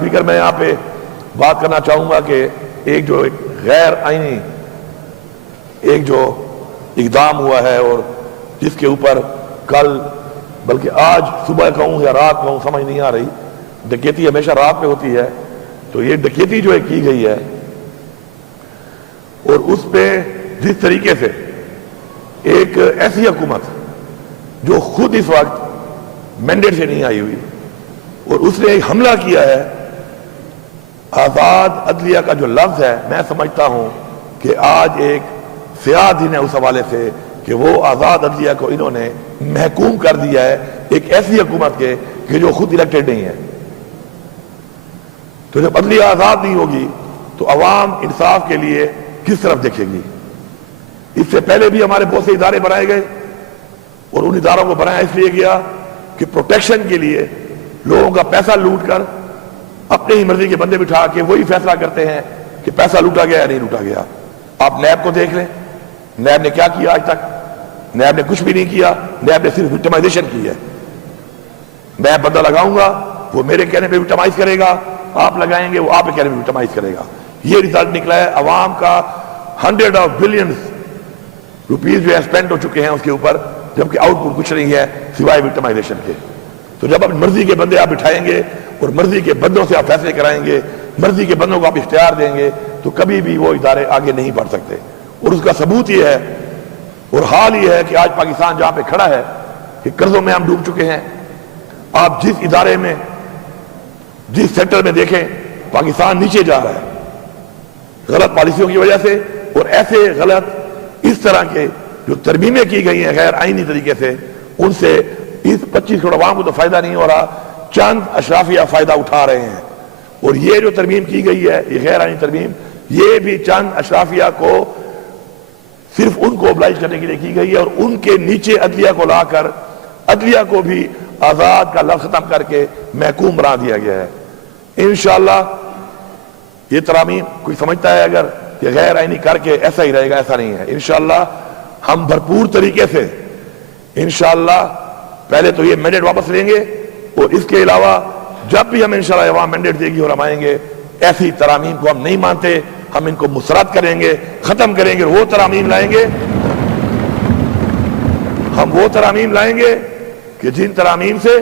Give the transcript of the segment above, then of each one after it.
فکر میں یہاں پہ بات کرنا چاہوں گا کہ ایک غیر آئینی ایک جو اقدام ہوا ہے اور جس کے اوپر کل بلکہ آج صبح کہوں یا رات کہوں سمجھ نہیں آ رہی، ڈکیتی ہمیشہ رات میں ہوتی ہے، تو یہ ڈکیتی جو کی گئی ہے اور اس پہ جس طریقے سے ایک ایسی حکومت جو خود اس وقت مینڈیٹ سے نہیں آئی ہوئی اور اس نے ایک حملہ کیا ہے، آزاد عدلیہ کا جو لفظ ہے میں سمجھتا ہوں کہ آج ایک سیاہ دن ہے اس حوالے سے کہ وہ آزاد عدلیہ کو انہوں نے محکوم کر دیا ہے ایک ایسی حکومت کے کہ جو خود الیکٹڈ نہیں ہے۔ تو جب عدلیہ آزاد نہیں ہوگی تو عوام انصاف کے لیے کس طرف دیکھے گی؟ اس سے پہلے بھی ہمارے بہت سے ادارے بنائے گئے اور ان اداروں کو بنایا اس لیے گیا کہ پروٹیکشن کے لیے لوگوں کا پیسہ لوٹ کر اپنے ہی مرضی کے بندے بٹھا کے وہی فیصلہ کرتے ہیں کہ پیسہ لوٹا گیا یا نہیں لوٹا گیا۔ آپ نیب کو دیکھ لیں، نیب نے کیا کیا آج تک؟ نیب نے کچھ بھی نہیں کیا، نیب نے صرف وکٹمائزیشن کی ہے۔ میں بندہ لگاؤں گا وہ میرے کہنے پہ وکٹمائز کرے گا، آپ لگائیں گے وہ آپ کے کہنے پہ وکٹمائز کرے گا۔ یہ ریزلٹ نکلا ہے، عوام کا 100 بلینز روپیز جو اسپینڈ ہو چکے ہیں اس کے اوپر، جبکہ آؤٹ پٹ کچھ نہیں ہے سوائے وکٹمائزیشن کے۔ تو جب اپنی مرضی کے بندے آپ بٹھائیں گے اور مرضی کے بندوں سے آپ فیصلے کرائیں گے، مرضی کے بندوں کو آپ اختیار دیں گے، تو کبھی بھی وہ ادارے آگے نہیں بڑھ سکتے۔ اور اس کا ثبوت یہ ہے اور حال یہ ہے کہ آج پاکستان جہاں پہ کھڑا ہے کہ قرضوں میں ہم ڈوب چکے ہیں۔ آپ جس ادارے میں جس سیکٹر میں دیکھیں پاکستان نیچے جا رہا ہے غلط پالیسیوں کی وجہ سے، اور ایسے غلط اس طرح کے جو ترمیمیں کی گئی ہیں غیر آئینی طریقے سے، ان سے اس 25 کروڑ عوام کو تو فائدہ نہیں ہو رہا، چند اشرافیہ فائدہ اٹھا رہے ہیں۔ اور یہ جو ترمیم کی گئی ہے یہ غیر آئینی ترمیم، یہ بھی چند اشرافیہ کو صرف ان کو oblige کرنے کے لیے کی گئی ہے، اور ان کے نیچے عدلیہ کو لا کر عدلیہ کو بھی آزاد کا لفظ ختم کر کے محکوم بنا دیا گیا ہے۔ انشاءاللہ یہ ترامیم کوئی سمجھتا ہے اگر کہ غیر آئینی کر کے ایسا ہی رہے گا، ایسا نہیں ہے۔ انشاءاللہ ہم بھرپور طریقے سے انشاءاللہ پہلے تو یہ مینڈیٹ واپس لیں گے، اور اس کے علاوہ جب بھی ہم انشاءاللہ عوام مینڈیٹ دے گی اور ہم آئیں گے، ایسی ترامیم کو ہم نہیں مانتے، ہم ان کو مسرت کریں گے، ختم کریں گے، وہ ترامیم لائیں گے، ہم وہ ترامیم لائیں گے کہ جن ترامیم سے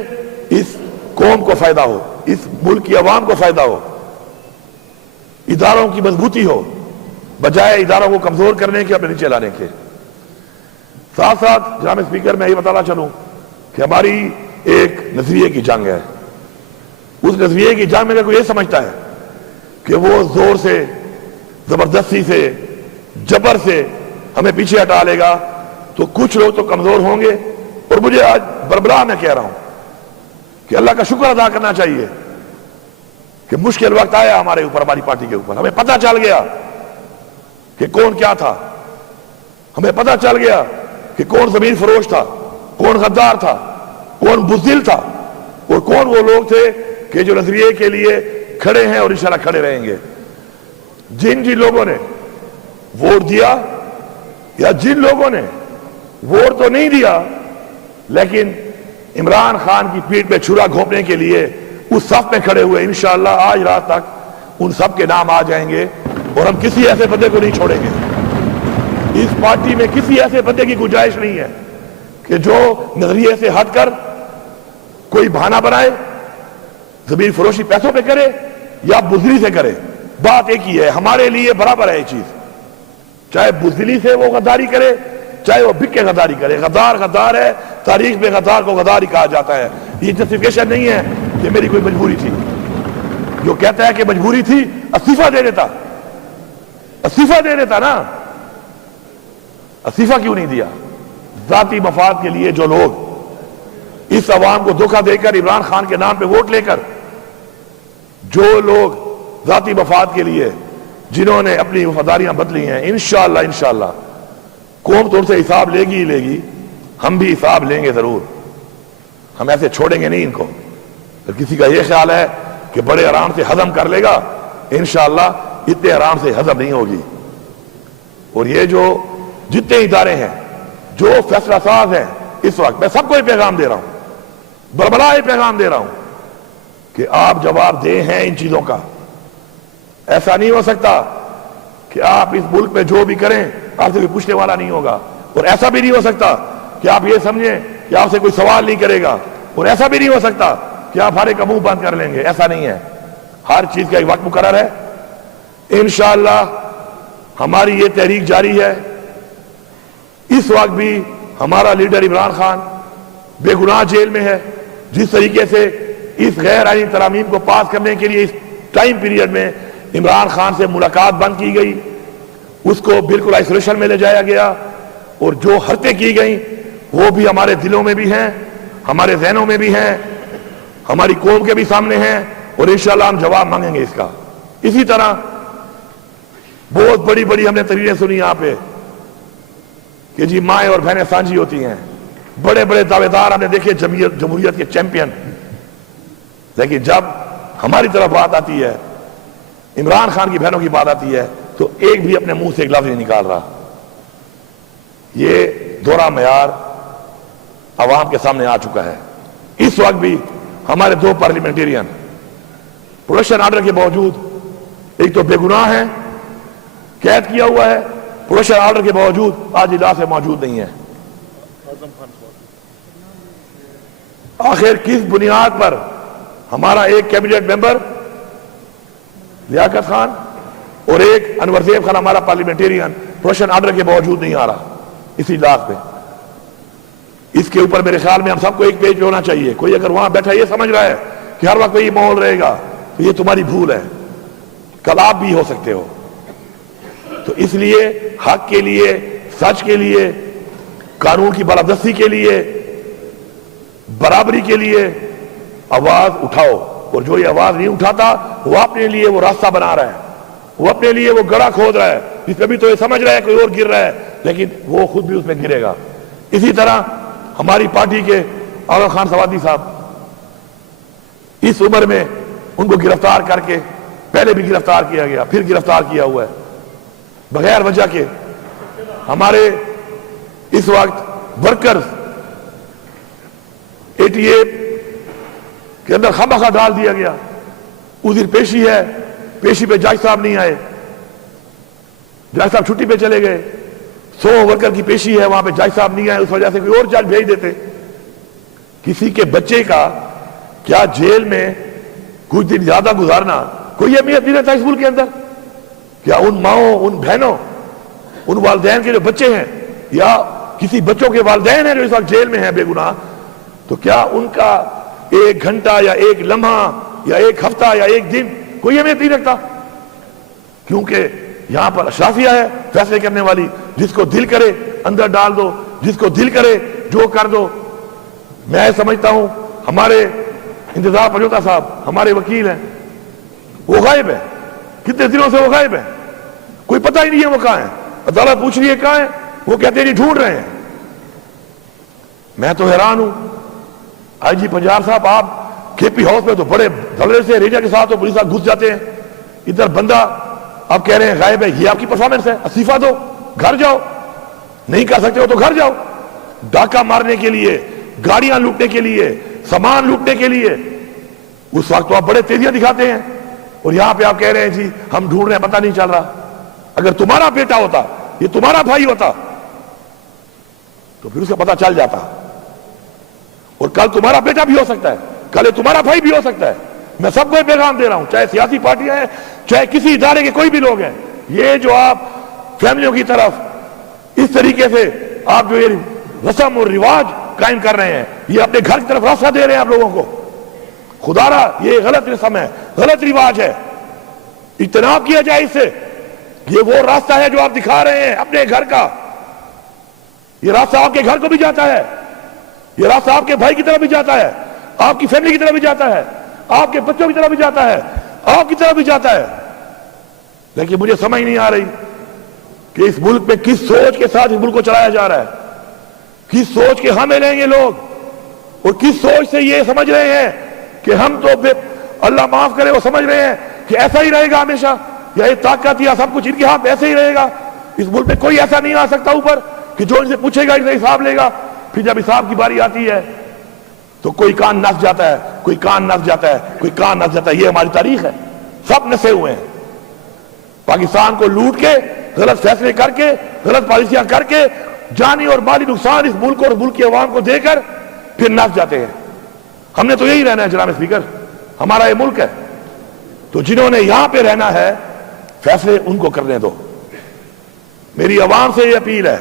اس قوم کو فائدہ ہو، اس ملک کی عوام کو فائدہ ہو، اداروں کی مضبوطی ہو، بجائے اداروں کو کمزور کرنے کے، اپنے نیچے لانے کے۔ ساتھ ساتھ جناب اسپیکر میں یہ بتانا چلوں کہ ہماری ایک نظریے کی جنگ ہے۔ اس نظریے کی جنگ میں اگر کوئی یہ سمجھتا ہے کہ وہ زور سے، زبردستی سے، جبر سے ہمیں پیچھے ہٹا لے گا، تو کچھ لوگ تو کمزور ہوں گے۔ اور مجھے آج بربلا میں کہہ رہا ہوں کہ اللہ کا شکر ادا کرنا چاہیے کہ مشکل وقت آیا ہمارے اوپر، ہماری پارٹی کے اوپر، ہمیں پتہ چل گیا کہ کون کیا تھا، ہمیں پتہ چل گیا کہ کون زمین فروش تھا، کون غدار تھا، کون بزدل تھا، اور کون وہ لوگ تھے کہ جو نظریے کے لیے کھڑے ہیں اور انشاءاللہ کھڑے رہیں گے۔ جن لوگوں نے ووٹ دیا یا جن لوگوں نے ووٹ تو نہیں دیا لیکن عمران خان کی پیٹھ پہ چھرا گھونپنے کے لیے اس صف میں کھڑے ہوئے، انشاءاللہ آج رات تک ان سب کے نام آ جائیں گے، اور ہم کسی ایسے بندے کو نہیں چھوڑیں گے۔ اس پارٹی میں کسی ایسے بندے کی گنجائش نہیں ہے کہ جو نظریے سے ہٹ کر کوئی بہانہ بنائے، زمین فروشی پیسوں پہ کرے یا بزدلی سے کرے۔ بات ایک ہی ہے، ہمارے لیے برابر ہے یہ چیز، چاہے بزدلی سے وہ غداری کرے چاہے وہ بک کے غداری کرے۔ غدار غدار ہے، تاریخ میں غدار کو غدار ہی کہا جاتا ہے۔ یہ جسٹیفیکیشن نہیں ہے کہ میری کوئی مجبوری تھی۔ جو کہتا ہے کہ مجبوری تھی استعفیٰ دے دیتا، استعفیٰ دے دیتا نا، استعفیٰ کیوں نہیں دیا؟ ذاتی مفاد کے لیے جو لوگ اس عوام کو دھوکہ دے کر عمران خان کے نام پہ ووٹ لے کر، جو لوگ ذاتی مفاد کے لیے جنہوں نے اپنی وفاداریاں بدلی ہیں، انشاءاللہ قوم تو ان سے حساب لے گی ہی لے گی، ہم بھی حساب لیں گے ضرور، ہم ایسے چھوڑیں گے نہیں ان کو۔ اگر کسی کا یہ خیال ہے کہ بڑے آرام سے ہضم کر لے گا، انشاءاللہ اتنے آرام سے ہضم نہیں ہوگی۔ اور یہ جو جتنے ادارے ہیں جو فیصلہ ساز ہیں، اس وقت میں سب کو یہ پیغام دے رہا ہوں، بربلا یہ پیغام دے رہا ہوں کہ آپ جواب دہ ہیں ان چیزوں کا. ایسا نہیں ہو سکتا کہ آپ اس ملک میں جو بھی کریں آپ سے کوئی پوچھنے والا نہیں ہوگا, اور ایسا بھی نہیں ہو سکتا کہ آپ یہ سمجھیں کہ آپ سے کوئی سوال نہیں کرے گا, اور ایسا بھی نہیں ہو سکتا کہ آپ ہر ایک کا منہ بند کر لیں گے. ایسا نہیں ہے, ہر چیز کا ایک وقت مقرر ہے. انشاءاللہ ہماری یہ تحریک جاری ہے. اس وقت بھی ہمارا لیڈر عمران خان بے گناہ جیل میں ہے. جس طریقے سے اس غیر آئینی ترامیم کو پاس کرنے کے لیے اس ٹائم پیریڈ میں عمران خان سے ملاقات بند کی گئی, اس کو بالکل آئسولیشن میں لے جایا گیا, اور جو حرکتیں کی گئیں وہ بھی ہمارے دلوں میں بھی ہیں, ہمارے ذہنوں میں بھی ہیں, ہماری قوم کے بھی سامنے ہیں, اور انشاءاللہ ہم جواب مانگیں گے اس کا. اسی طرح بہت بڑی بڑی ہم نے تقریریں سنی یہاں پہ کہ جی مائیں اور بہنیں سانجھی ہوتی ہیں. بڑے بڑے دعوے دار ہم نے دیکھے جمہوریت کے چیمپئن, لیکن جب ہماری طرف بات آتی ہے, عمران خان کی بہنوں کی بات آتی ہے, تو ایک بھی اپنے منہ سے ایک لفظ نہیں نکال رہا. یہ دوہرا معیار عوام کے سامنے آ چکا ہے. اس وقت بھی ہمارے 2 پارلیمنٹیرین پروڈکشن آرڈر کے باوجود, ایک تو بے گناہ ہے, قید کیا ہوا ہے, پروڈکشن آرڈر کے باوجود آج اجلاس میں موجود نہیں ہے. آخر کس بنیاد پر ہمارا ایک کیبنٹ ممبر لیاقت خان اور ایک انور زیب خان ہمارا پارلیمنٹیرین پروڈکشن آرڈر کے باوجود نہیں آ رہا اس اجلاس پہ؟ اس کے اوپر میرے خیال میں ہم سب کو ایک پیج پہ ہونا چاہیے. کوئی اگر وہاں بیٹھا یہ سمجھ رہا ہے کہ ہر وقت یہ ماحول رہے گا تو یہ تمہاری بھول ہے, کل آپ بھی ہو سکتے ہو. تو اس لیے حق کے لیے, سچ کے لیے, قانون کی بالادستی کے لیے, برابری کے لیے آواز اٹھاؤ. اور جو یہ آواز نہیں اٹھاتا وہ اپنے لیے وہ راستہ بنا رہا ہے, وہ اپنے لیے وہ گڑھا کھود رہا ہے, جس پہ بھی تو یہ سمجھ رہا ہے کوئی اور گر رہا ہے, لیکن وہ خود بھی اس میں گرے گا. اسی طرح ہماری پارٹی کے اعظم خان سوادی صاحب, اس عمر میں ان کو گرفتار کر کے, پہلے بھی گرفتار کیا گیا, پھر گرفتار کیا ہوا ہے بغیر وجہ کے. ہمارے اس وقت ورکرز 88 کے اندر خامخواہ ڈال دیا گیا. اس دن پیشی ہے, پیشی پہ جج صاحب نہیں آئے, جج صاحب چھٹی پہ چلے گئے. 100 ورکر کی پیشی ہے, وہاں پہ جج صاحب نہیں آئے, اس وجہ سے کوئی اور جج بھیج دیتے. کسی کے بچے کا کیا جیل میں کچھ دن زیادہ گزارنا کوئی اہمیت نہیں رہتا اس ملک کے اندر؟ کیا ان ماؤں, ان بہنوں, ان والدین کے جو بچے ہیں, یا کسی بچوں کے والدین ہیں جو اس وقت جیل میں ہیں بے گناہ, تو کیا ان کا 1 گھنٹہ یا 1 لمحہ یا 1 ہفتہ یا 1 دن کوئی اہمیت نہیں رکھتا؟ کیونکہ یہاں پر اشرافیہ ہے فیصلے کرنے والی, جس کو دل کرے اندر ڈال دو, جس کو دل کرے جو کر دو. میں سمجھتا ہوں ہمارے انتظار پنجوتا صاحب ہمارے وکیل ہیں, وہ غائب ہے, کتنے دنوں سے وہ غائب ہے, کوئی پتہ ہی نہیں ہے وہ کہاں ہیں. عدالت پوچھ رہی ہے کہاں ہیں, وہ کہتے ہیں نہیں ڈھونڈ رہے ہیں. میں تو حیران ہوں. آئی جی پنجاب صاحب, آپ کے پی ہاؤس میں تو بڑے دھڑے سے ریجا کے ساتھ پولیس گھس جاتے ہیں, ادھر بندہ آپ کہہ رہے ہیں غائب ہے. یہ آپ کی پرفارمنس ہے؟ استعفیٰ دو, گھر جاؤ. نہیں کر سکتے ہو تو گھر جاؤ. ڈاکہ مارنے کے لیے, گاڑیاں لوٹنے کے لیے, سامان لوٹنے کے لیے اس وقت تو آپ بڑے تیزیاں دکھاتے ہیں, اور یہاں پہ آپ کہہ رہے ہیں جی ہم ڈھونڈ رہے ہیں, پتہ نہیں چل رہا. اگر تمہارا بیٹا ہوتا, یہ تمہارا بھائی ہوتا, تو پھر اسے پتہ چل جاتا. اور کل تمہارا بیٹا بھی ہو سکتا ہے, کل تمہارا بھائی بھی ہو سکتا ہے. میں سب کو پیغام دے رہا ہوں, چاہے سیاسی پارٹیاں ہیں, چاہے کسی ادارے کے کوئی بھی لوگ ہیں, یہ جو آپ فیملیوں کی طرف اس طریقے سے آپ جو یہ رسم اور رواج قائم کر رہے ہیں, یہ اپنے گھر کی طرف راستہ دے رہے ہیں آپ لوگوں کو. خدا را یہ غلط رسم ہے, غلط رواج ہے, اجتناب کیا جائے اس سے. یہ وہ راستہ ہے جو آپ دکھا رہے ہیں اپنے گھر کا, یہ راستہ آپ کے گھر کو بھی جاتا ہے, یہ راستہ آپ کے بھائی کی طرف بھی جاتا ہے, آپ کی فیملی کی طرف بھی جاتا ہے, آپ کے بچوں کی طرف بھی جاتا ہے, آپ کی طرف بھی جاتا ہے. لیکن مجھے سمجھ نہیں آ رہی کہ اس ملک میں کس سوچ کے ساتھ اس ملک کو چلایا جا رہا ہے, کس سوچ کے حامل ہیں یہ لوگ, اور کس سوچ سے یہ سمجھ رہے ہیں کہ ہم تو اللہ معاف کرے وہ سمجھ رہے ہیں کہ ایسا ہی رہے گا ہمیشہ, یا یہ طاقت یا سب کچھ ان کے ہاتھ ایسے ہی رہے گا. اس ملک میں کوئی ایسا نہیں آ سکتا اوپر کہ جو ان سے پوچھے گا ان سے حساب لے گا. پھر جب حساب کی باری آتی ہے تو کوئی کان نس جاتا ہے، کوئی کان نس جاتا ہے، کوئی کان نس جاتا ہے. یہ ہماری تاریخ ہے، سب نسے ہوئے ہیں. پاکستان کو لوٹ کے، غلط فیصلے کر کے، غلط پالیسیاں کر کے، جانی اور مالی نقصان اس ملک اور ملک کی عوام کو دے کر پھر نس جاتے ہیں. ہم نے تو یہی رہنا ہے جناب اسپیکر، ہمارا یہ ملک ہے. تو جنہوں نے یہاں پہ رہنا ہے فیصلے ان کو کرنے دو. میری عوام سے یہ اپیل ہے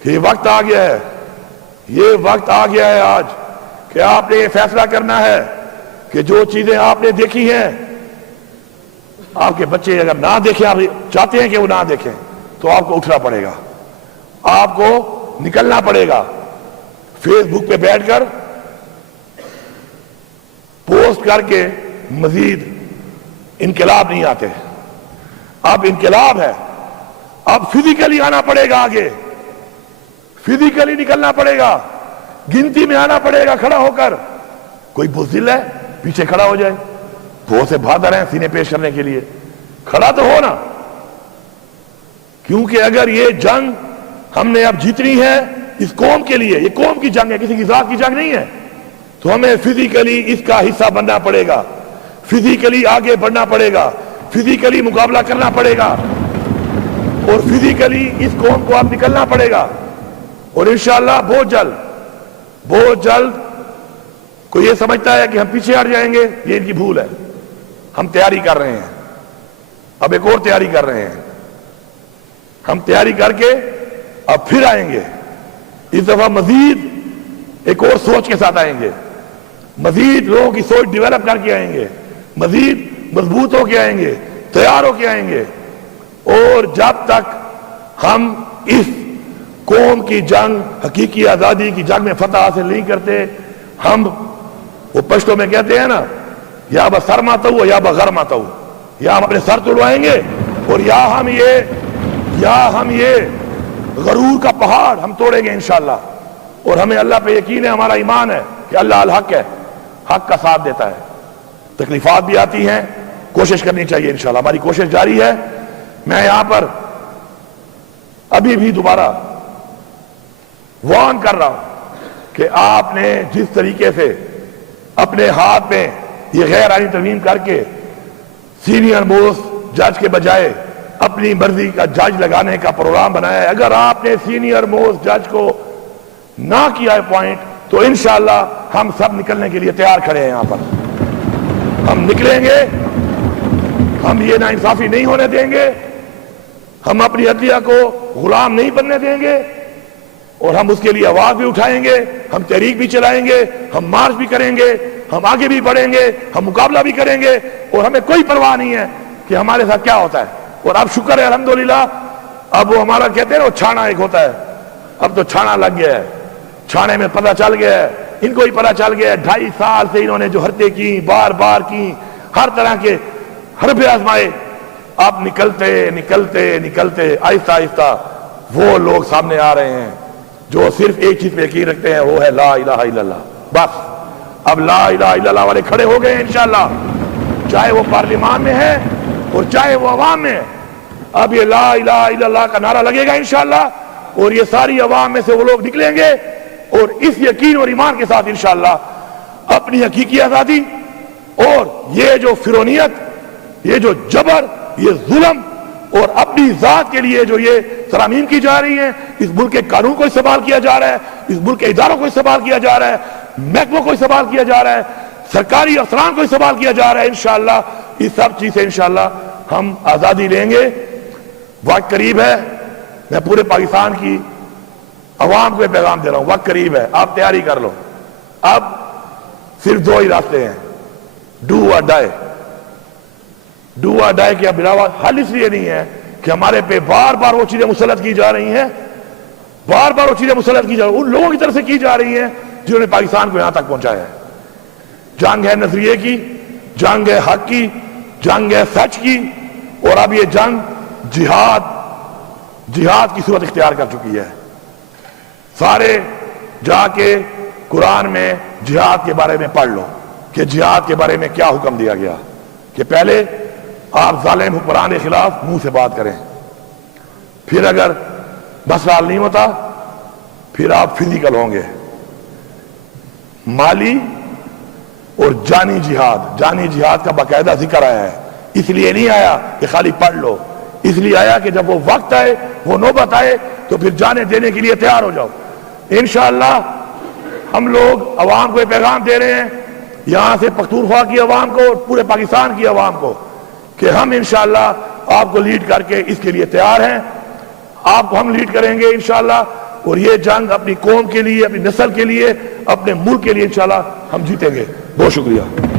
کہ یہ وقت آ گیا ہے، یہ وقت آ گیا ہے آج کہ آپ نے یہ فیصلہ کرنا ہے کہ جو چیزیں آپ نے دیکھی ہیں آپ کے بچے اگر نہ دیکھیں، آپ چاہتے ہیں کہ وہ نہ دیکھیں، تو آپ کو اٹھنا پڑے گا، آپ کو نکلنا پڑے گا. فیس بک پہ بیٹھ کر پوسٹ کر کے مزید انقلاب نہیں آتے. اب انقلاب ہے، اب فزیکلی آنا پڑے گا، آگے فزیکلی نکلنا پڑے گا، گنتی میں آنا پڑے گا کھڑا ہو کر. کوئی بزدل ہے پیچھے کھڑا ہو جائے، بہت سے بہادر ہیں سینے پیش کرنے کے لیے، کھڑا تو ہو نا. کیونکہ اگر یہ جنگ ہم نے اب جیتنی ہے اس قوم کے لیے، یہ قوم کی جنگ ہے، کسی کی ذات کی جنگ نہیں ہے، تو ہمیں فزیکلی اس کا حصہ بننا پڑے گا، فزیکلی آگے بڑھنا پڑے گا، فزیکلی مقابلہ کرنا پڑے گا، اور فزیکلی اس قوم کو اب نکلنا پڑے گا. اور انشاءاللہ بہت جلد کوئی یہ سمجھتا ہے کہ ہم پیچھے ہٹ جائیں گے، یہ ان کی بھول ہے. ہم تیاری کر رہے ہیں، اب ایک اور تیاری کر رہے ہیں. ہم تیاری کر کے اب پھر آئیں گے، اس دفعہ مزید ایک اور سوچ کے ساتھ آئیں گے، مزید لوگوں کی سوچ ڈیولپ کر کے آئیں گے، مزید مضبوط ہو کے آئیں گے، تیار ہو کے آئیں گے. اور جب تک ہم اس قوم کی جنگ، حقیقی آزادی کی جنگ میں فتح حاصل نہیں کرتے، ہم وہ پشتوں میں کہتے ہیں نا، یا بسر ماتا ہو یا بغیر ماتا ہو، یا ہم اپنے سر توڑوائیں گے، اور یا ہم یہ غرور کا پہاڑ ہم توڑیں گے انشاءاللہ. اور ہمیں اللہ پہ یقین ہے، ہمارا ایمان ہے کہ اللہ الحق ہے، حق کا ساتھ دیتا ہے. تکلیفات بھی آتی ہیں، کوشش کرنی چاہیے انشاءاللہ، ہماری کوشش جاری ہے. میں یہاں پر ابھی بھی دوبارہ وارن کر رہا ہوں کہ آپ نے جس طریقے سے اپنے ہاتھ میں یہ غیر آئینی ترمیم کر کے سینئر موسٹ جج کے بجائے اپنی مرضی کا جج لگانے کا پروگرام بنایا ہے، اگر آپ نے سینئر موسٹ جج کو نہ کیا ہے پوائنٹ، تو انشاءاللہ ہم سب نکلنے کے لیے تیار کھڑے ہیں. یہاں پر ہم نکلیں گے، ہم یہ ناانصافی نہیں ہونے دیں گے، ہم اپنی عدلیہ کو غلام نہیں بننے دیں گے، اور ہم اس کے لیے آواز بھی اٹھائیں گے، ہم تحریک بھی چلائیں گے، ہم مارچ بھی کریں گے، ہم آگے بھی بڑھیں گے، ہم مقابلہ بھی کریں گے، اور ہمیں کوئی پرواہ نہیں ہے کہ ہمارے ساتھ کیا ہوتا ہے. اور اب شکر ہے الحمدللہ، اب وہ ہمارا کہتے ہیں نا وہ چھانا ایک ہوتا ہے، اب تو چھانا لگ گیا ہے، چھانے میں پتہ چل گیا ہے، ان کو ہی پتہ چل گیا ہے 2.5 سال سے انہوں نے جو حرکتیں کی، بار بار کی، ہر طرح کے حربے آزمائے. اب نکلتے آہستہ آہستہ وہ لوگ سامنے آ رہے ہیں جو صرف ایک چیز پہ یقین رکھتے ہیں، وہ ہے لا الہ الا اللہ. بس اب لا الہ الا اللہ والے کھڑے ہو گئے ہیں انشاءاللہ، چاہے وہ پارلیمان میں ہے اور چاہے وہ عوام میں ہے. اب یہ لا الہ الا اللہ کا نعرہ لگے گا انشاءاللہ، اور یہ ساری عوام میں سے وہ لوگ نکلیں گے، اور اس یقین اور ایمان کے ساتھ انشاءاللہ اپنی حقیقی آزادی اور یہ جو فرونیت، یہ جو جبر، یہ ظلم، اور اپنی ذات کے لیے جو یہ ترامیم کی جا رہی ہیں، اس ملک کے قانون کو استعمال کیا جا رہا ہے، اس ملک کے اداروں کو استعمال کیا جا رہا ہے، محکموں کو استعمال کیا جا رہا ہے، سرکاری افسران کو استعمال کیا جا رہا ہے، انشاءاللہ اس سب چیز سے انشاءاللہ ہم آزادی لیں گے. وقت قریب ہے. میں پورے پاکستان کی عوام کو پیغام دے رہا ہوں، وقت قریب ہے، آپ تیاری کر لو. اب صرف 2 ہی راستے ہیں، ڈو اور ڈائی. ڈو اور ڈائی کے علاوہ حل اس لیے نہیں ہے کہ ہمارے پہ بار بار وہ چیزیں مسلط کی جا رہی ہیں، بار بار وہ چیزیں مسلط کی جا رہی ہیں، ان لوگوں کی طرف سے کی جا رہی ہیں جنہوں نے پاکستان کو یہاں تک پہنچایا ہے. جنگ ہے نظریے کی، جنگ ہے حق کی، جنگ ہے سچ کی، اور اب یہ جنگ جہاد کی صورت اختیار کر چکی ہے. سارے جا کے قرآن میں جہاد کے بارے میں پڑھ لو کہ جہاد کے بارے میں کیا حکم دیا گیا، کہ پہلے آپ ظالم حکمران کے خلاف منہ سے بات کریں، پھر اگر مسئلہ حل نہیں ہوتا پھر آپ فزیکل ہوں گے، مالی اور جانی جہاد کا باقاعدہ ذکر آیا ہے. اس لیے نہیں آیا کہ خالی پڑھ لو، اس لیے آیا کہ جب وہ وقت آئے، وہ نوبت آئے، تو پھر جانیں دینے کے لیے تیار ہو جاؤ. انشاءاللہ ہم لوگ عوام کو یہ پیغام دے رہے ہیں، یہاں سے پختونخوا کی عوام کو اور پورے پاکستان کی عوام کو، کہ ہم انشاءاللہ آپ کو لیڈ کر کے اس کے لیے تیار ہیں. آپ کو ہم لیڈ کریں گے انشاءاللہ، اور یہ جنگ اپنی قوم کے لیے، اپنی نسل کے لیے، اپنے ملک کے لیے انشاءاللہ ہم جیتیں گے. بہت شکریہ.